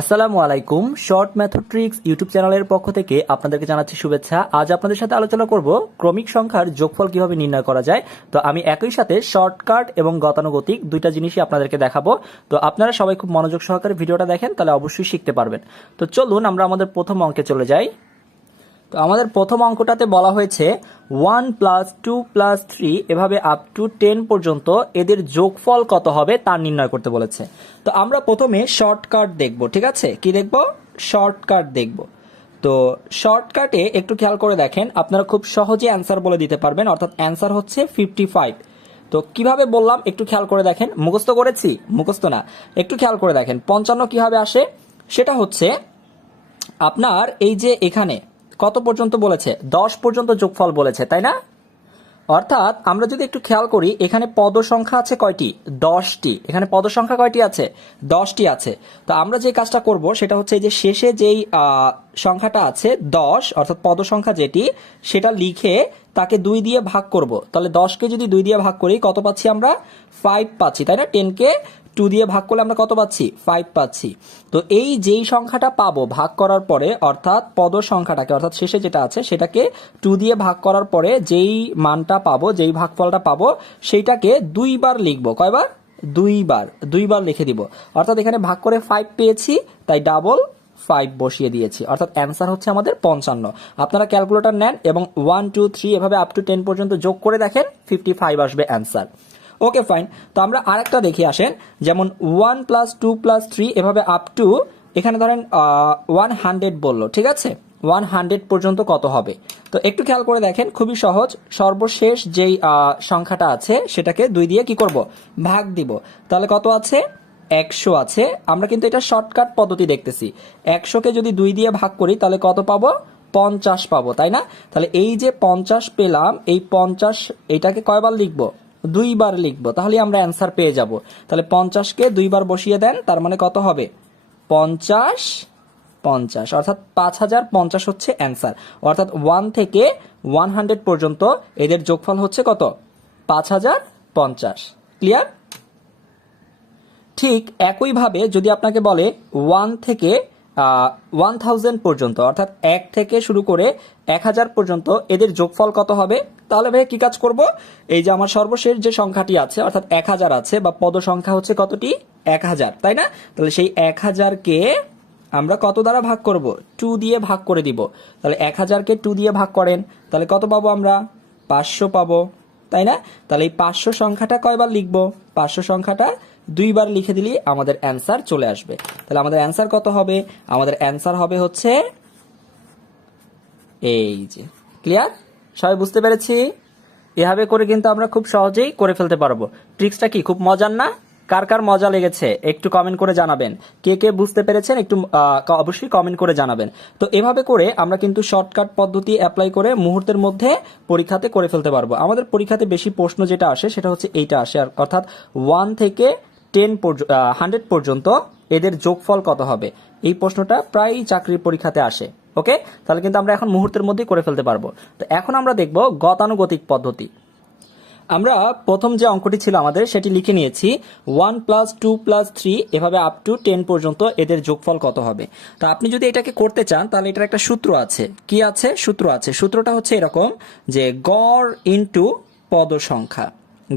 আসসালামু আলাইকুম। Short method tricks YouTube চ্যানেলের পক্ষ থেকে আপনাদেরকে জানাচ্ছি শুভেচ্ছা। আজ আপনাদের সাথে আলোচনা করব ক্রমিক সংখ্যার যোগফল কিভাবে নির্ণয় করা যায়। তো আমি একই সাথে শর্টকাট এবং গতানুগতিক দুইটা জিনিসই আপনাদেরকে দেখাবো। তো আপনারা সবাই খুব মনোযোগ সহকারে ভিডিওটা দেখেন, তাহলে অবশ্যই শিখতে পারবেন। তো চলুন আমরা আমাদের প্রথম অঙ্কে চলে যাই। তো আমাদের প্রথম অঙ্কটাতে বলা হয়েছে 1 + 2 + 3 এভাবে আপ টু 10 পর্যন্ত এদের যোগফল কত হবে তা নির্ণয় করতে বলেছে। তো আমরা প্রথমে শর্টকাট দেখব, ঠিক আছে? কি দেখব? শর্টকাট দেখব। তো শর্টকাটে একটু খেয়াল করে দেখেন, আপনারা খুব সহজে অ্যান্সার বলে দিতে পারবেন, অর্থাৎ অ্যান্সার হচ্ছে 55। তো কিভাবে বললাম একটু খেয়াল করে দেখেন। মুখস্থ করেছি? মুখস্থ না, একটু খেয়াল করে দেখেন 55 কিভাবে আসে। সেটা হচ্ছে আপনার এই যে এখানে কত পর্যন্ত বলেছে, 10 পর্যন্ত যোগফল বলেছে, তাই না? অর্থাৎ আমরা যদি একটু খেয়াল করি, এখানে পদ সংখ্যা আছে কয়টি? 10টি। এখানে পদ সংখ্যা কয়টি আছে? 10টি আছে। তো আমরা যে কাজটা করব সেটা হচ্ছে এই যে শেষে যেই সংখ্যাটা আছে 10, অর্থাৎ পদ সংখ্যা যেটি, সেটা লিখে তাকে 2 দিয়ে ভাগ করব। তাহলে 10কে যদি 2 দিয়ে ভাগ করি কত পাচ্ছি আমরা? 5 পাচ্ছি, তাই না? 10কে 2 দিয়ে ভাগ করলে আমরা কত পাচ্ছি? 5 পাচ্ছি। তো এই যেই সংখ্যাটা পাবো ভাগ করার পরে, অর্থাৎ পদ সংখ্যাটাকে, অর্থাৎ শেষে যেটা আছে সেটাকে 2 দিয়ে ভাগ করার পরে যেই মানটা পাবো, যেই ভাগফলটা পাবো, সেইটাকে 2 বার লিখবো। কয়বার? 2 বার লিখে দিব। অর্থাৎ এখানে ভাগ করে 5 পেয়েছি, তাই ডাবল 5 বসিয়ে দিয়েছি। অর্থাৎ অ্যান্সার হচ্ছে আমাদের 55। আপনারা ক্যালকুলেটর নেন এবং 1 2 3 এভাবে আপ টু 10 পর্যন্ত যোগ করে দেখেন, 55 আসবে অ্যান্সার। Okay fine. তো আমরা আরেকটা দেখে আসেন, যেমন 1 + 2 + 3 এভাবে আপ টু, এখানে ধরেন 100 বললো, ঠিক আছে? 100 পর্যন্ত কত হবে? তো একটু খেয়াল করে দেখেন, খুবই সহজ। সর্বশেষ যেই সংখ্যাটা আছে সেটাকে 2 দিয়ে কি করব? ভাগ দিব। তাহলে কত আছে? 100 আছে। আমরা কিন্তু এটা শর্টকাট পদ্ধতি দেখতেছি। 100কে যদি 2 দিয়ে ভাগ করি তাহলে কত পাবো? 50 পাবো, তাই না? তাহলে এই যে 50 পেলাম, এই 50 এটাকে কয়বার লিখবো? 2 বার লিখবো, তাহলে আমরা অ্যান্সার পেয়ে যাব। তাহলে 50কে 2 বার বসিয়ে দেন, তার মানে কত হবে? 50 50, অর্থাৎ 5050 হচ্ছে অ্যান্সার। অর্থাৎ 1 থেকে 100 পর্যন্ত এদের যোগফল হচ্ছে কত? 5050। ক্লিয়ার? ঠিক একইভাবে যদি আপনাকে বলে 1 থেকে 1000 পর্যন্ত, অর্থাৎ 1 থেকে শুরু করে 1000 পর্যন্ত এদের যোগফল কত হবে, তাহলে ভাই কি কাজ করব? এই যে আমার সর্বশেষ যে সংখ্যাটি আছে, অর্থাৎ 1000 আছে, বা পদ সংখ্যা হচ্ছে কতটি? 1000, তাই না? তাহলে সেই 1000কে আমরা কত দ্বারা ভাগ করব? 2 দিয়ে ভাগ করে দিব। তাহলে 1000কে 2 দিয়ে ভাগ করেন, তাহলে কত পাবো আমরা? 500 পাবো, তাই না? তাহলে এই 500 সংখ্যাটা কয়বার লিখবো? 500 সংখ্যাটা 2 বার লিখে দিলেই আমাদের অ্যান্সার চলে আসবে। তাহলে আমাদের অ্যান্সার কত হবে? আমাদের অ্যান্সার হবে হচ্ছে এই যে। ক্লিয়ার? সবাই বুঝতে পেরেছি? এভাবে করে কিন্তু আমরা খুব সহজেই করে ফেলতে পারবো। ট্রিক্সটা কি খুব মজার না? কার কার মজা লেগেছে একটু কমেন্ট করে জানাবেন। কে কে বুঝতে পেরেছেন একটু অবশ্যই কমেন্ট করে জানাবেন। তো এভাবে করে আমরা কিন্তু শর্টকাট পদ্ধতি অ্যাপ্লাই করে মুহূর্তের মধ্যে পরীক্ষাতে করে ফেলতে পারবো। আমাদের পরীক্ষাতে বেশি প্রশ্ন যেটা আসে সেটা হচ্ছে এইটা আসে, অর্থাৎ 1 থেকে 100 পর্যন্ত এদের যোগফল কত হবে, এই প্রশ্নটা প্রায় চাকরির পরীক্ষাতে আসে। ওকে, তাহলে কিন্তু আমরা এখন মুহূর্তের মধ্যেই করে ফেলতে পারবো। তো এখন আমরা দেখব গতানুগতিক পদ্ধতি। আমরা প্রথম যে অঙ্কটি ছিল আমাদের সেটি লিখে নিয়েছি, 1 + 2 + 3 এভাবে আপ টু 10 পর্যন্ত এদের যোগফল কত হবে। তো আপনি যদি এটাকে করতে চান তাহলে এটার একটা সূত্র আছে। কি আছে? সূত্র আছে। সূত্রটা হচ্ছে এরকম যে গড় ইনটু পদ সংখ্যা,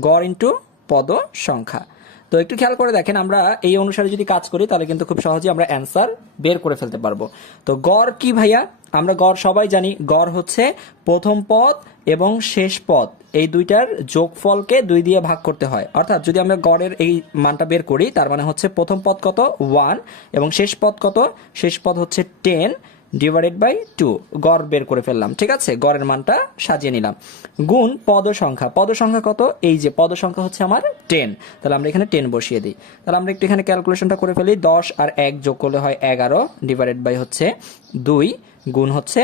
গড় ইনটু পদ সংখ্যা। তো একটু খেয়াল করে দেখেন, আমরা এই অনুসারে যদি কাজ করি তাহলে কিন্তু খুব সহজেই আমরা অ্যান্সার বের করে ফেলতে পারবো। তো গড় কি ভাইয়া? আমরা গড় সবাই জানি, গড় হচ্ছে প্রথম পদ এবং শেষ পদ এই দুইটার যোগফলকে 2 দিয়ে ভাগ করতে হয়। অর্থাৎ যদি আমরা গড়ের এই মানটা বের করি, তার মানে হচ্ছে প্রথম পদ কত? 1, এবং শেষ পদ কত? শেষ পদ হচ্ছে 10 ডিভাইডেড বাই 2। গড় বের করে ফেললাম, ঠিক আছে? গড়ের মানটা সাজিয়ে নিলাম। গুণ পদ সংখ্যা। পদ সংখ্যা কত? এই যে পদ সংখ্যা হচ্ছে আমার 10, তাহলে আমরা এখানে 10 বসিয়ে দিই। তাহলে আমরা একটু এখানে ক্যালকুলেশনটা করে ফেলি। 10 আর 1 যোগ করলে হয় 11 ডিভাইডেড বাই হচ্ছে 2 গুণ হচ্ছে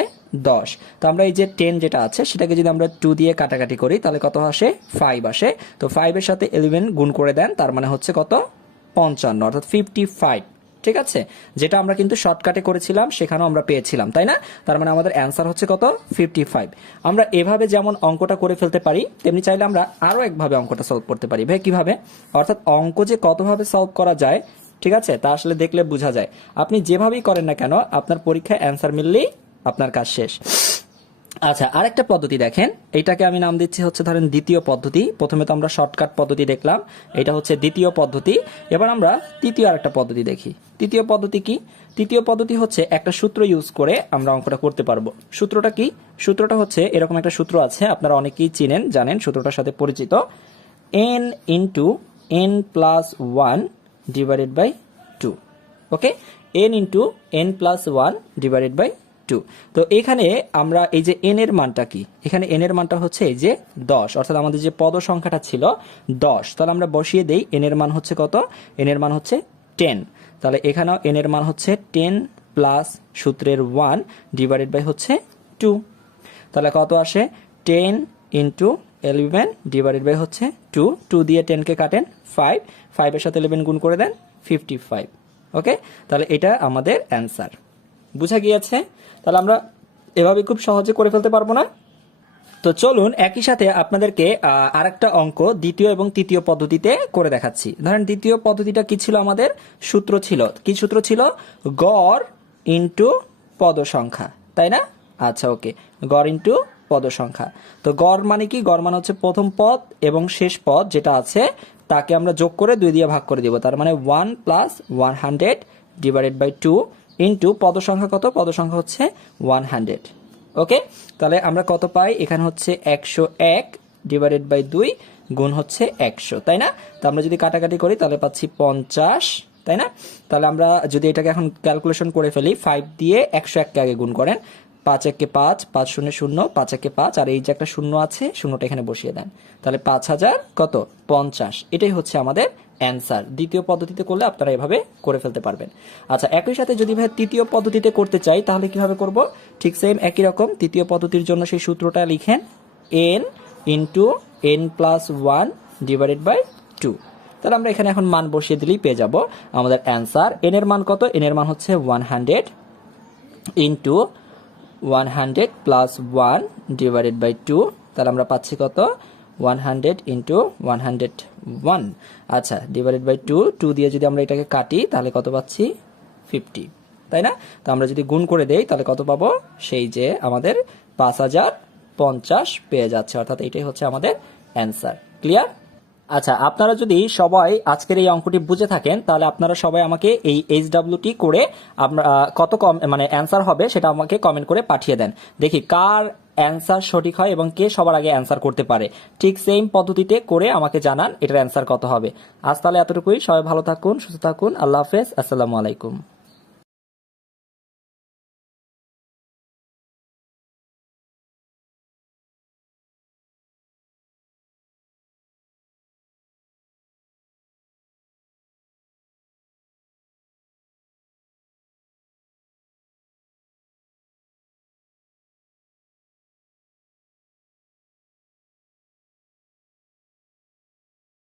10। তো আমরা এই যে 10 যেটা আছে সেটাকে যদি আমরা 2 দিয়ে কাটাকাটি করি তাহলে কত আসে? 5 আসে। তো 5 এর সাথে 11 গুণ করে দেন, তার মানে হচ্ছে কত? 55, অর্থাৎ 55। ঠিক আছে? যেটা আমরা কিন্তু শর্টকাটে করেছিলাম সেখানেও আমরা পেয়েছিলাম, তাই না? তার মানে আমাদের অ্যান্সার হচ্ছে কত? 55। আমরা এভাবে যেমন অঙ্কটা করে ফেলতে পারি, তেমনি চাইলে আমরা আরো একভাবে অঙ্কটা সলভ করতে পারি। ভাই কিভাবে? অর্থাৎ অঙ্ক যে কতভাবে সলভ করা যায় ঠিক আছে, তা আসলে দেখলে বোঝা যায়। আপনি যেভাবেই করেন না কেন আপনার পরীক্ষায় অ্যান্সার মিললেই আপনার কাজ শেষ। আচ্ছা, আরেকটা পদ্ধতি দেখেন, এইটাকে আমি নাম দিচ্ছি হচ্ছে ধরেন দ্বিতীয় পদ্ধতি। প্রথমে তো আমরা শর্টকাট পদ্ধতি দেখলাম, এটা হচ্ছে দ্বিতীয় পদ্ধতি। এবার আমরা তৃতীয় আরেকটা পদ্ধতি দেখি। তৃতীয় পদ্ধতি কি? তৃতীয় পদ্ধতি হচ্ছে একটা সূত্র ইউজ করে আমরা অঙ্কটা করতে পারবো। সূত্রটা কি? সূত্রটা হচ্ছে এরকম একটা সূত্র আছে, আপনারা অনেকেই চিনেন, জানেন, সূত্রটার সাথে পরিচিত। n into n plus one divided by two. Okay, n into n plus one divided by 2। তো এখানে আমরা এই যে n এর মানটা কি, এখানে n এর মানটা হচ্ছে এই যে 10, অর্থাৎ আমাদের যে পদ সংখ্যাটা ছিল 10, তাহলে আমরা বসিয়ে দেই n এর মান হচ্ছে কত? n এর মান হচ্ছে 10। তাহলে এখানেও n এর মান হচ্ছে 10 প্লাস সূত্রের 1 ডিভাইডেড বাই হচ্ছে 2। তাহলে কত আসে? 10 ইন্টু 11 ডিভাইডেড বাই হচ্ছে 2। 2 দিয়ে 10 কে কাটেন 5, 5 এর সাথে 11 গুণ করে দেন 55। ওকে, তাহলে এটা আমাদের অ্যান্সার। বুঝা গিয়েছে? তাহলে আমরা এভাবে খুব সহজে করে ফেলতে পারবো না? তো চলুন একই সাথে আপনাদেরকে আরেকটা অঙ্ক দ্বিতীয় এবং তৃতীয় পদ্ধতিতে করে দেখাচ্ছি। ধরেন দ্বিতীয় পদ্ধতিটা কি ছিল? আমাদের সূত্র ছিল, কি সূত্র ছিল? গড় ইন্টু পদ সংখ্যা, তাই না? আচ্ছা, ওকে, গড় ইন্টু পদ সংখ্যা। তো গড় মানে কি? গড় মানে হচ্ছে প্রথম পদ এবং শেষ পদ যেটা আছে তাকে আমরা যোগ করে 2 দিয়ে ভাগ করে দিব, তার মানে 1 প্লাস 100 ডিভাইডেড বাই 2 ইন্টু পদ সংখ্যা কত? পদ সংখ্যা হচ্ছে 100। ওকে, তাহলে আমরা কত পাই? এখানে হচ্ছে 101 ডিভাইডেড বাই 2 গুণ হচ্ছে 100, তাই না? তো আমরা যদি কাটাকাটি করি তাহলে পাচ্ছি 50, তাই না? তাহলে আমরা যদি এটাকে এখন ক্যালকুলেশন করে ফেলি, 5 দিয়ে 101 কে আগে গুণ করেন, 5 একে 5, 5 শূন্য 0, 5 একে 5, আর এই যে একটা শূন্য আছে, শূন্যটা এখানে বসিয়ে দেন, তাহলে 5000 কত? 50। এটাই হচ্ছে আমাদের অ্যান্সার। দ্বিতীয় পদ্ধতিতে করলে আপনারা এভাবে করে ফেলতে পারবেন। আচ্ছা, একই সাথে যদি ভাই তৃতীয় পদ্ধতিতে করতে চাই তাহলে কিভাবে করব? ঠিক সেম একই রকম। তৃতীয় পদ্ধতির জন্য সেই সূত্রটা লিখেন, n into n plus one divided by 2। তাহলে আমরা এখানে এখন মান বসিয়ে দিলেই পেয়ে যাব আমাদের অ্যান্সার। n এর মান কত? n এর মান হচ্ছে 100 ইন্টু 100 প্লাস 1 ডিভাইডেড বাই 2। তাহলে আমরা পাচ্ছি কত? 100 ইন্টু 101। আচ্ছা, ডিভাইডেড বাই 2, 2 দিয়ে যদি আমরা এটাকে কাটি তাহলে কত পাচ্ছি? 50, তাই না? তো আমরা যদি গুণ করে দেই তাহলে কত পাবো? সেই যে আমাদের 5050 পেয়ে যাচ্ছে, অর্থাৎ এটাই হচ্ছে আমাদের অ্যান্সার। ক্লিয়ার? আচ্ছা, আপনারা যদি সবাই আজকের এই অঙ্কটি বুঝে থাকেন তাহলে আপনারা সবাই আমাকে এই HWT করে আপনারা কত কম মানে অ্যান্সার হবে সেটা আমাকে কমেন্ট করে পাঠিয়ে দেন, দেখি কার অ্যান্সার সঠিক হয় এবং কে সবার আগে অ্যান্সার করতে পারে। ঠিক সেম পদ্ধতিতে করে আমাকে জানান এটার অ্যান্সার কত হবে। আজ তাহলে এতটুকুই। সবাই ভালো থাকুন, সুস্থ থাকুন। আল্লাহ হাফেজ, আসসালামু আলাইকুম।